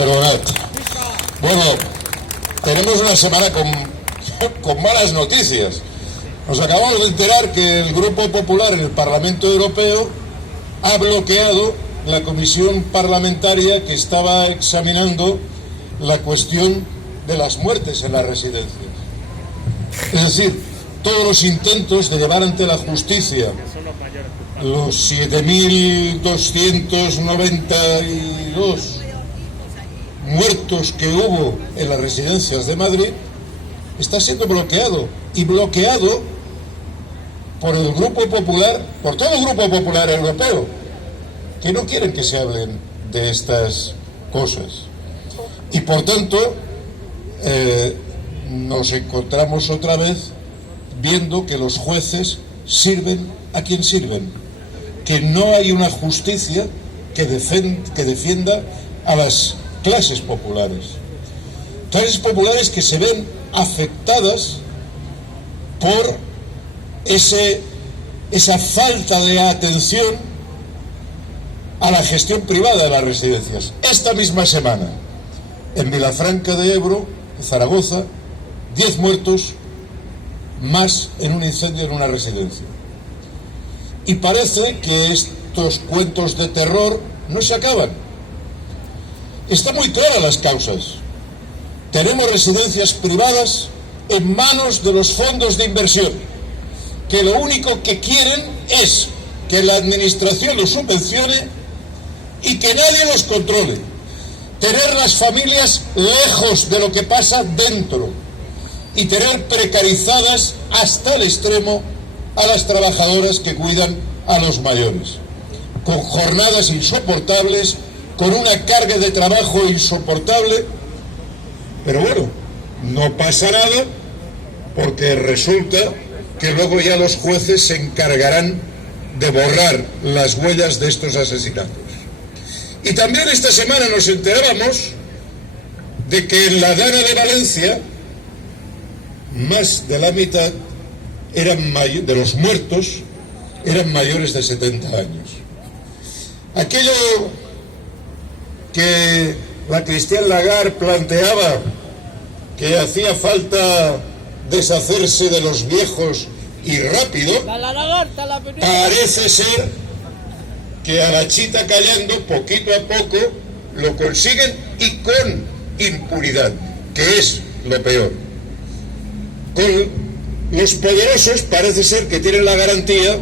Perdonad. Bueno, tenemos una semana con malas noticias. Nos acabamos de enterar que el Grupo Popular en el Parlamento Europeo ha bloqueado la comisión parlamentaria que estaba examinando la cuestión de las muertes en las residencias. Es decir, todos los intentos de llevar ante la justicia los 7.292 muertos que hubo en las residencias de Madrid está siendo bloqueado, y bloqueado por el Grupo Popular, por todo el Grupo Popular Europeo, que no quieren que se hablen de estas cosas. Y por tanto, nos encontramos otra vez viendo que los jueces sirven a quien sirven, que no hay una justicia que defienda a las clases populares que se ven afectadas por esa falta de atención a la gestión privada de las residencias. Esta misma semana, en Vilafranca de Ebro, en Zaragoza, 10 muertos más en un incendio en una residencia. Y parece que estos cuentos de terror no se acaban. Están muy claras las causas. Tenemos residencias privadas en manos de los fondos de inversión, que lo único que quieren es que la administración los subvencione y que nadie los controle. Tener las familias lejos de lo que pasa dentro y tener precarizadas hasta el extremo a las trabajadoras que cuidan a los mayores, con jornadas insoportables, con una carga de trabajo insoportable. Pero bueno, no pasa nada, porque resulta que luego ya los jueces se encargarán de borrar las huellas de estos asesinatos. Y también esta semana nos enterábamos de que en la Dana de Valencia más de la mitad de los muertos eran mayores de 70 años. Aquello que la Christine Lagarde planteaba, que hacía falta deshacerse de los viejos y rápido, parece ser que agachita callando, poquito a poco, lo consiguen, y con impunidad, que es lo peor. Con los poderosos parece ser que tienen la garantía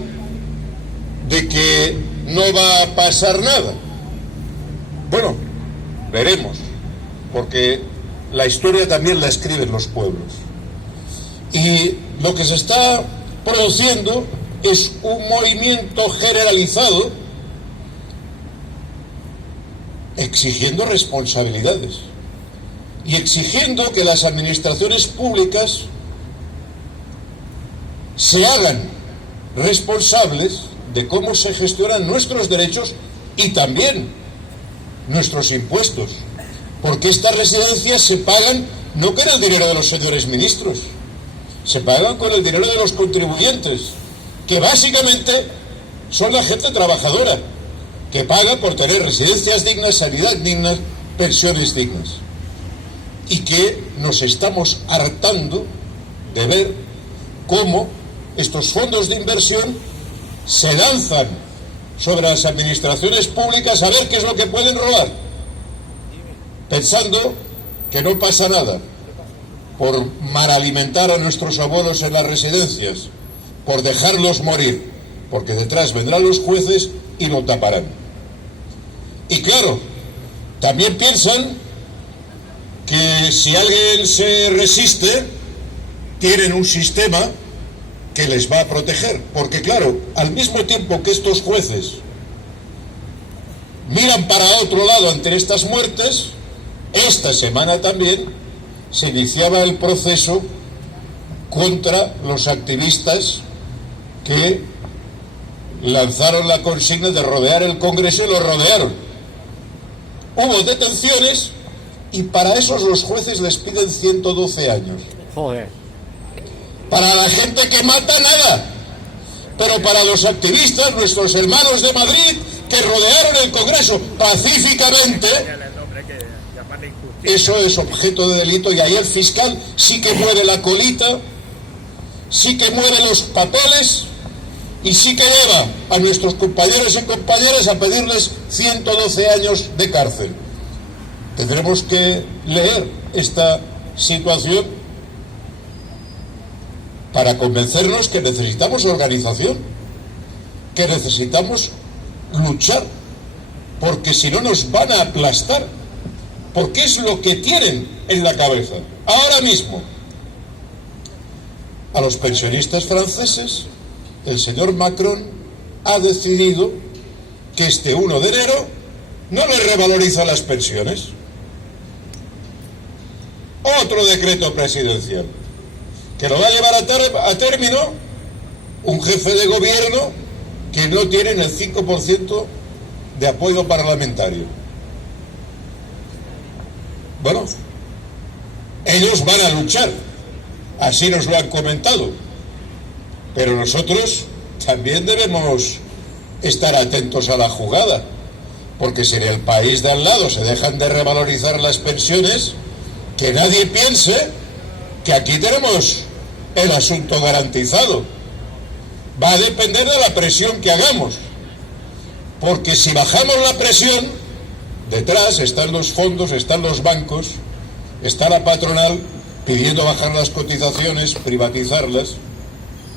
de que no va a pasar nada. Bueno, veremos, porque la historia también la escriben los pueblos. Y lo que se está produciendo es un movimiento generalizado exigiendo responsabilidades y exigiendo que las administraciones públicas se hagan responsables de cómo se gestionan nuestros derechos y también nuestros impuestos, porque estas residencias se pagan no con el dinero de los señores ministros, se pagan con el dinero de los contribuyentes, que básicamente son la gente trabajadora, que paga por tener residencias dignas, sanidad digna, pensiones dignas, y que nos estamos hartando de ver cómo estos fondos de inversión se lanzan sobre las administraciones públicas a ver qué es lo que pueden robar, pensando que no pasa nada por malalimentar a nuestros abuelos en las residencias, por dejarlos morir, porque detrás vendrán los jueces y lo taparán. Y claro, también piensan que si alguien se resiste, tienen un sistema que les va a proteger, porque claro, al mismo tiempo que estos jueces miran para otro lado ante estas muertes, esta semana también se iniciaba el proceso contra los activistas que lanzaron la consigna de rodear el Congreso, y lo rodearon. Hubo detenciones y para esos los jueces les piden 112 años. Joder. Para la gente que mata, nada. Pero para los activistas, nuestros hermanos de Madrid, que rodearon el Congreso pacíficamente, Eso es objeto de delito y ahí el fiscal sí que mueve la colita, sí que mueve los papeles y sí que lleva a nuestros compañeros y compañeras a pedirles 112 años de cárcel. Tendremos que leer esta situación para convencernos que necesitamos organización, que necesitamos luchar, porque si no nos van a aplastar, porque es lo que tienen en la cabeza. Ahora mismo, a los pensionistas franceses, el señor Macron ha decidido que este 1 de enero no les revaloriza las pensiones. Otro decreto presidencial que lo va a llevar a término un jefe de gobierno que no tiene el 5% de apoyo parlamentario. Bueno, ellos van a luchar, así nos lo han comentado, pero nosotros también debemos estar atentos a la jugada, porque si en el país de al lado se dejan de revalorizar las pensiones, que nadie piense que aquí tenemos el asunto garantizado. Va a depender de la presión que hagamos, porque si bajamos la presión, detrás están los fondos, están los bancos, está la patronal pidiendo bajar las cotizaciones, privatizarlas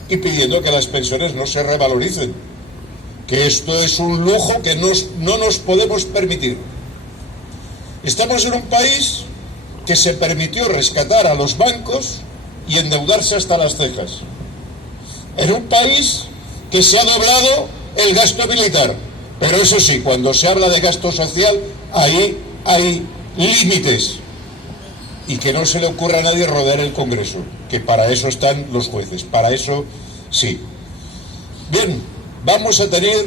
y pidiendo que las pensiones no se revaloricen, que esto es un lujo que no nos podemos permitir. Estamos en un país que se permitió rescatar a los bancos y endeudarse hasta las cejas. En un país que se ha doblado el gasto militar, pero eso sí, cuando se habla de gasto social, ahí hay límites. Y que no se le ocurra a nadie rodear el Congreso, que para eso están los jueces, para eso sí. Bien, vamos a tener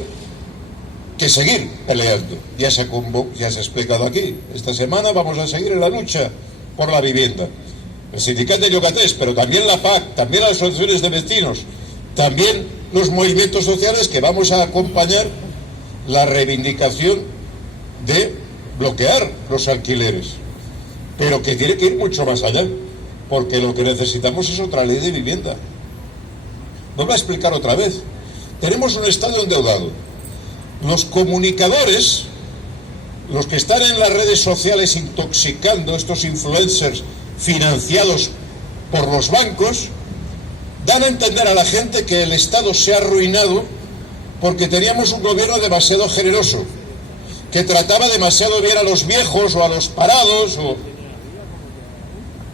que seguir peleando. Ya se ha explicado aquí. Esta semana vamos a seguir en la lucha por la vivienda. El sindicato de Llogatés, pero también la PAC, también las asociaciones de vecinos, también los movimientos sociales que vamos a acompañar la reivindicación de bloquear los alquileres, pero que tiene que ir mucho más allá, porque lo que necesitamos es otra ley de vivienda. Lo voy a explicar otra vez. Tenemos un Estado endeudado. Los comunicadores, los que están en las redes sociales intoxicando, estos influencers financiados por los bancos, dan a entender a la gente que el Estado se ha arruinado porque teníamos un gobierno demasiado generoso, que trataba demasiado bien a los viejos o a los parados,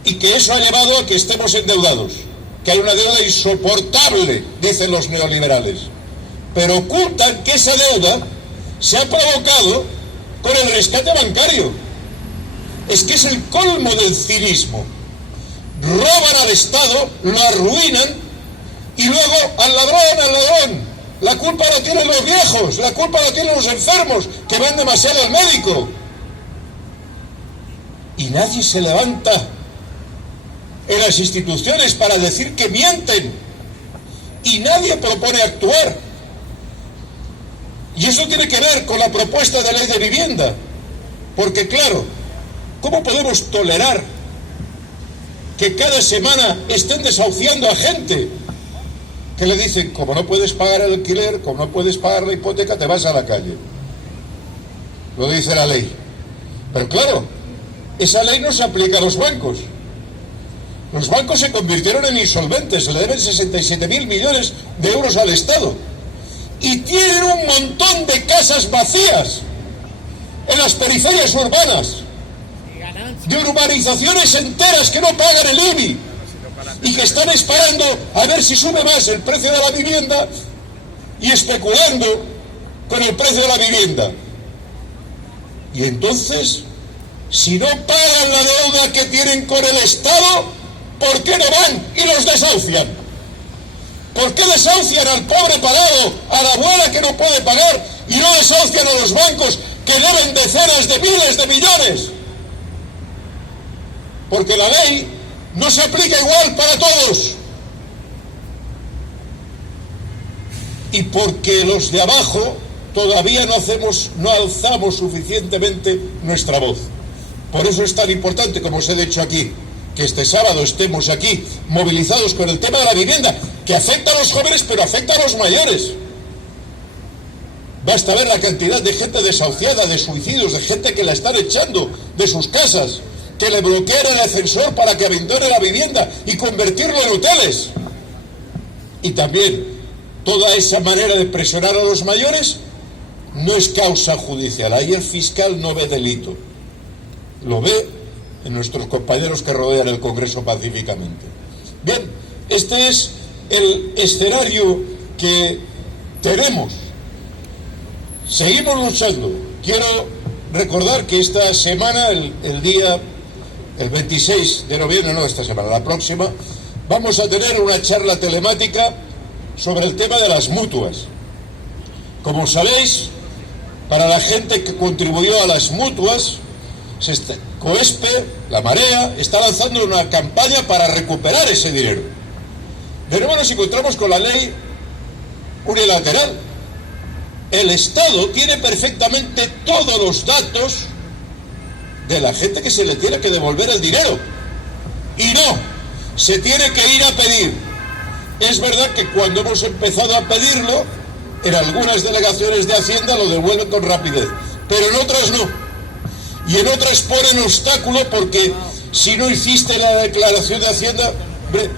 y que eso ha llevado a que estemos endeudados, que hay una deuda insoportable, dicen los neoliberales, pero ocultan que esa deuda se ha provocado con el rescate bancario. Es que es el colmo del cinismo. Roban al Estado, lo arruinan y luego al ladrón. La culpa la tienen los viejos, la culpa la tienen los enfermos que van demasiado al médico. Y nadie se levanta en las instituciones para decir que mienten. Y nadie propone actuar. Y eso tiene que ver con la propuesta de ley de vivienda. Porque claro, ¿cómo podemos tolerar que cada semana estén desahuciando a gente? Que le dicen, como no puedes pagar el alquiler, como no puedes pagar la hipoteca, te vas a la calle. Lo dice la ley. Pero claro, esa ley no se aplica a los bancos. Los bancos se convirtieron en insolventes, se le deben 67.000 millones de euros al Estado. Y tienen un montón de casas vacías en las periferias urbanas, de urbanizaciones enteras que no pagan el IBI y que están esperando a ver si sube más el precio de la vivienda y especulando con el precio de la vivienda. Y entonces, si no pagan la deuda que tienen con el Estado, ¿por qué no van y los desahucian? ¿Por qué desahucian al pobre parado, a la abuela que no puede pagar, y no desahucian a los bancos que deben decenas de miles de millones? Porque la ley no se aplica igual para todos. Y porque los de abajo todavía no alzamos suficientemente nuestra voz. Por eso es tan importante, como os he dicho aquí, que este sábado estemos aquí movilizados con el tema de la vivienda, que afecta a los jóvenes, pero afecta a los mayores. Basta ver la cantidad de gente desahuciada, de suicidios, de gente que la están echando de sus casas, que le bloquean el ascensor para que abandone la vivienda y convertirlo en hoteles. Y también toda esa manera de presionar a los mayores no es causa judicial. Ahí el fiscal no ve delito, lo ve en nuestros compañeros que rodean el Congreso pacíficamente. Bien, este es el escenario que tenemos. Seguimos luchando. Quiero recordar que esta semana, el 26 de noviembre, no esta semana, la próxima, vamos a tener una charla telemática sobre el tema de las mutuas. Como sabéis, para la gente que contribuyó a las mutuas, COESPE, la Marea, está lanzando una campaña para recuperar ese dinero. De nuevo nos encontramos con la ley unilateral. El Estado tiene perfectamente todos los datos de la gente que se le tiene que devolver el dinero. Y no, se tiene que ir a pedir. Es verdad que cuando hemos empezado a pedirlo, en algunas delegaciones de Hacienda lo devuelven con rapidez, pero en otras no. Y en otras ponen obstáculo porque si no hiciste la declaración de Hacienda, hombre,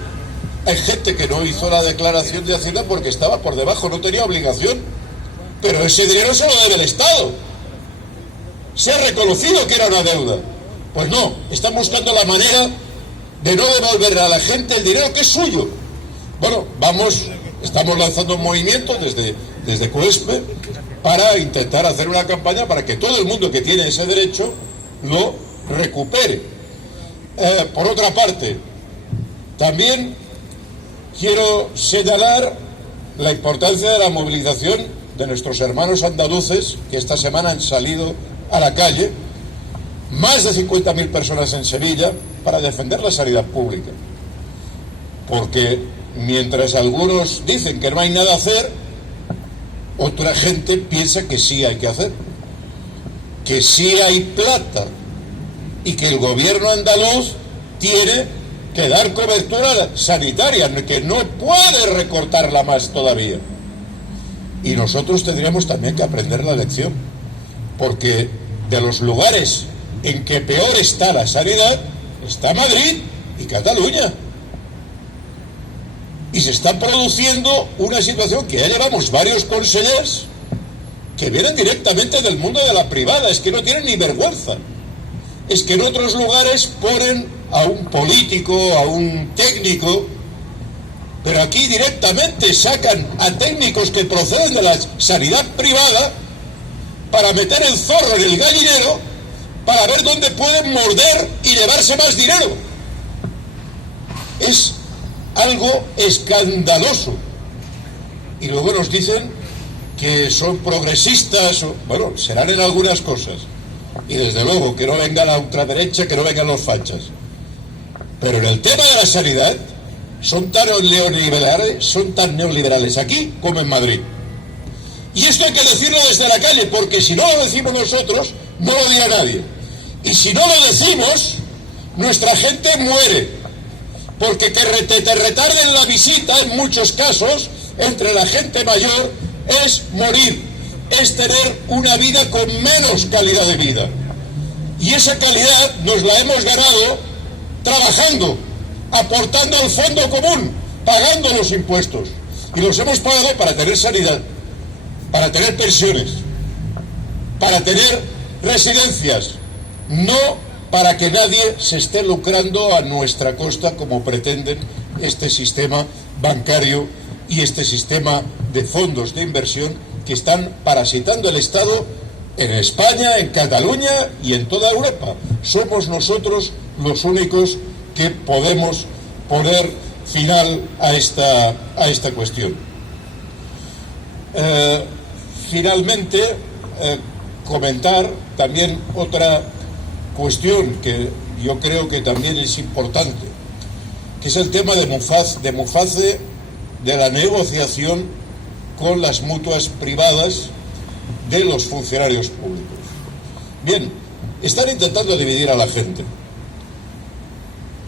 hay gente que no hizo la declaración de Hacienda porque estaba por debajo, no tenía obligación, pero ese dinero se lo debe el Estado. Se ha reconocido que era una deuda. Pues no, están buscando la manera de no devolver a la gente el dinero que es suyo. Bueno, estamos lanzando un movimiento desde COESPE para intentar hacer una campaña para que todo el mundo que tiene ese derecho lo recupere. Por otra parte, también quiero señalar la importancia de la movilización de nuestros hermanos andaluces que esta semana han salido a la calle, más de 50.000 personas en Sevilla, para defender la sanidad pública. Porque mientras algunos dicen que no hay nada a hacer, otra gente piensa que sí hay que hacer, que sí hay plata y que el gobierno andaluz tiene que dar cobertura sanitaria, que no puede recortarla más todavía. Y nosotros tendríamos también que aprender la lección, porque de los lugares en que peor está la sanidad, está Madrid y Cataluña. Y se está produciendo una situación que ya llevamos varios consellers que vienen directamente del mundo de la privada, es que no tienen ni vergüenza. Es que en otros lugares ponen a un político, a un técnico, pero aquí directamente sacan a técnicos que proceden de la sanidad privada para meter el zorro en el gallinero para ver dónde pueden morder y llevarse más dinero. Es algo escandaloso. Y luego nos dicen que son progresistas, bueno, serán en algunas cosas. Y desde luego que no venga la ultraderecha, que no vengan los fachas. Pero en el tema de la sanidad son tan neoliberales aquí como en Madrid. Y esto hay que decirlo desde la calle, porque si no lo decimos nosotros, no lo dirá nadie. Y si no lo decimos, nuestra gente muere. Porque que te retarden la visita, en muchos casos, entre la gente mayor, es morir. Es tener una vida con menos calidad de vida. Y esa calidad nos la hemos ganado trabajando, aportando al fondo común, pagando los impuestos. Y los hemos pagado para tener sanidad, para tener pensiones, para tener residencias, no para que nadie se esté lucrando a nuestra costa como pretenden este sistema bancario y este sistema de fondos de inversión que están parasitando el Estado en España, en Cataluña y en toda Europa. Somos nosotros los únicos que podemos poner final a esta cuestión. Finalmente, comentar también otra cuestión que yo creo que también es importante, que es el tema de Muface, de la negociación con las mutuas privadas de los funcionarios públicos. Bien, están intentando dividir a la gente.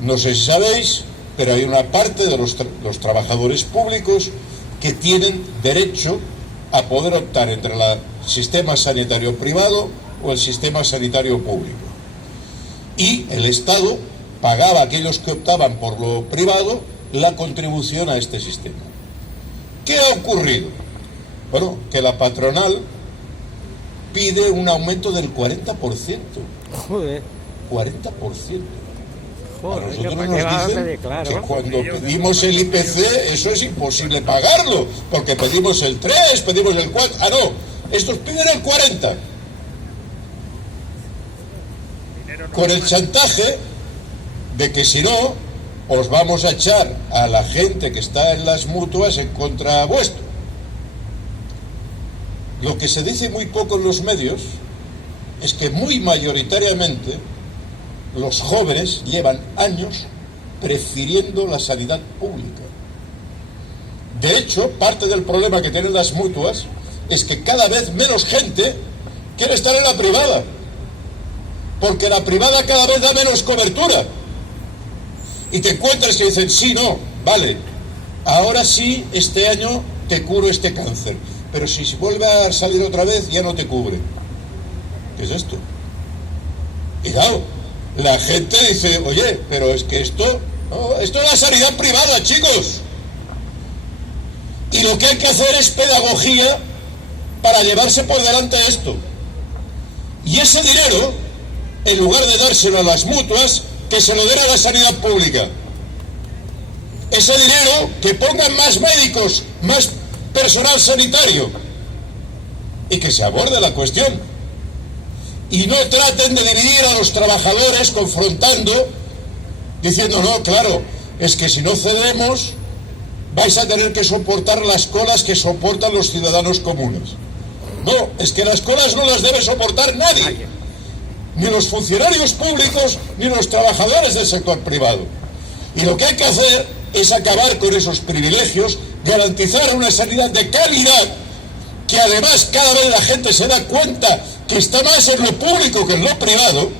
No sé si sabéis, pero hay una parte de los trabajadores públicos que tienen derecho a poder optar entre el sistema sanitario privado o el sistema sanitario público. Y el Estado pagaba a aquellos que optaban por lo privado la contribución a este sistema. ¿Qué ha ocurrido? Bueno, que la patronal pide un aumento del 40%. Joder. 40%. Joder, a nosotros que nos dicen claro, que cuando pedimos el IPC eso es imposible pagarlo, porque pedimos el 3, pedimos el 4, no, estos piden el 40. Con el chantaje de que si no, os vamos a echar a la gente que está en las mutuas en contra vuestro. Lo que se dice muy poco en los medios es que muy mayoritariamente los jóvenes llevan años prefiriendo la sanidad pública. De hecho, parte del problema que tienen las mutuas es que cada vez menos gente quiere estar en la privada, porque la privada cada vez da menos cobertura. Y te encuentras que dicen, sí, no, vale, ahora sí, este año te curo este cáncer, pero si vuelve a salir otra vez ya no te cubre. ¿Qué es esto? Y claro, la gente dice, oye, pero es que esto es la sanidad privada, chicos. Y lo que hay que hacer es pedagogía para llevarse por delante esto. Y ese dinero, en lugar de dárselo a las mutuas, que se lo den a la sanidad pública. Ese dinero, que pongan más médicos, más personal sanitario, y que se aborde la cuestión. Y no traten de dividir a los trabajadores confrontando, diciendo, no, claro, es que si no cedemos, vais a tener que soportar las colas que soportan los ciudadanos comunes. No, es que las colas no las debe soportar nadie. Ni los funcionarios públicos, ni los trabajadores del sector privado. Y lo que hay que hacer es acabar con esos privilegios, garantizar una sanidad de calidad, que además cada vez la gente se da cuenta que está más en lo público que en lo privado,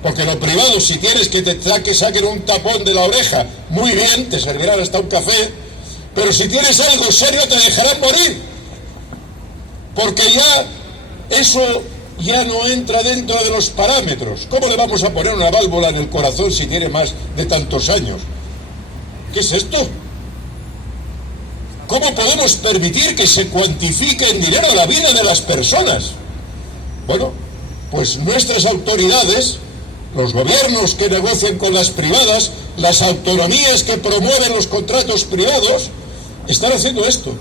porque lo privado, si tienes que te saquen un tapón de la oreja, muy bien, te servirán hasta un café, pero si tienes algo serio te dejarán morir, porque ya eso ya no entra dentro de los parámetros. ¿Cómo le vamos a poner una válvula en el corazón si tiene más de tantos años? ¿Qué es esto? ¿Cómo podemos permitir que se cuantifique en dinero la vida de las personas? Bueno, pues nuestras autoridades, los gobiernos que negocian con las privadas, las autonomías que promueven los contratos privados, están haciendo esto.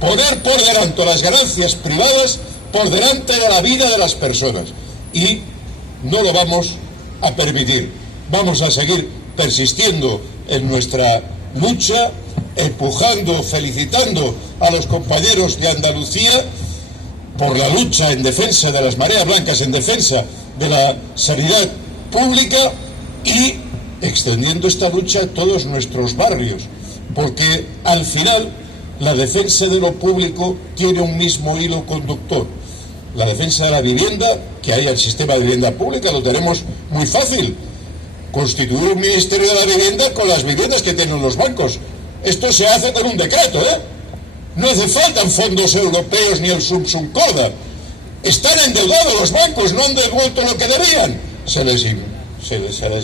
Poner por delante las ganancias privadas por delante de la vida de las personas. Y no lo vamos a permitir. Vamos a seguir persistiendo en nuestra lucha, empujando, felicitando a los compañeros de Andalucía por la lucha en defensa de las mareas blancas, en defensa de la sanidad pública, y extendiendo esta lucha a todos nuestros barrios, porque al final la defensa de lo público tiene un mismo hilo conductor. La defensa de la vivienda, que haya el sistema de vivienda pública, lo tenemos muy fácil. Constituir un ministerio de la vivienda con las viviendas que tienen los bancos. Esto se hace con un decreto, No hace falta fondos europeos ni el Subsumcorda. Están endeudados los bancos, no han devuelto lo que debían. Se les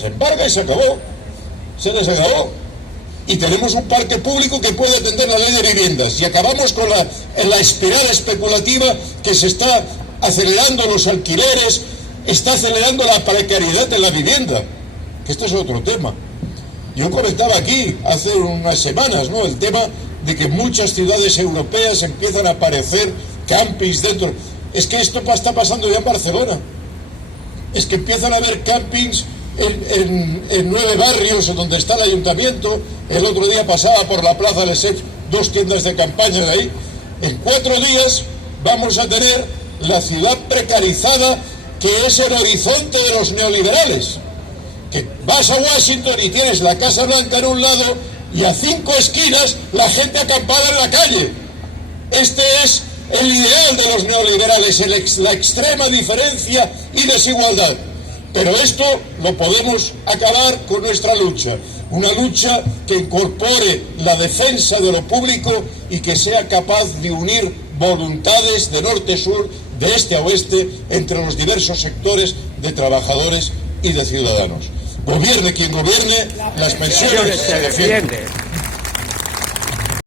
embarga y se acabó. Se les acabó. Y tenemos un parque público que puede atender la ley de viviendas. Y acabamos con la espiral especulativa que se está acelerando los alquileres, está acelerando la precariedad en la vivienda. Que esto es otro tema. Yo comentaba aquí hace unas semanas, el tema de que muchas ciudades europeas empiezan a aparecer campings dentro. Es que esto está pasando ya en Barcelona. Es que empiezan a haber campings en 9 barrios donde está el ayuntamiento. El otro día pasaba por la Plaza Lesseps 2 tiendas de campaña de ahí. En 4 días vamos a tener la ciudad precarizada, que es el horizonte de los neoliberales. Que vas a Washington y tienes la Casa Blanca en un lado y a 5 esquinas la gente acampada en la calle. Este es el ideal de los neoliberales, la extrema diferencia y desigualdad. Pero esto lo podemos acabar con nuestra lucha, una lucha que incorpore la defensa de lo público y que sea capaz de unir voluntades de norte a sur, de este a oeste, entre los diversos sectores de trabajadores y de ciudadanos. Gobierne quien gobierne, las pensiones se defienden.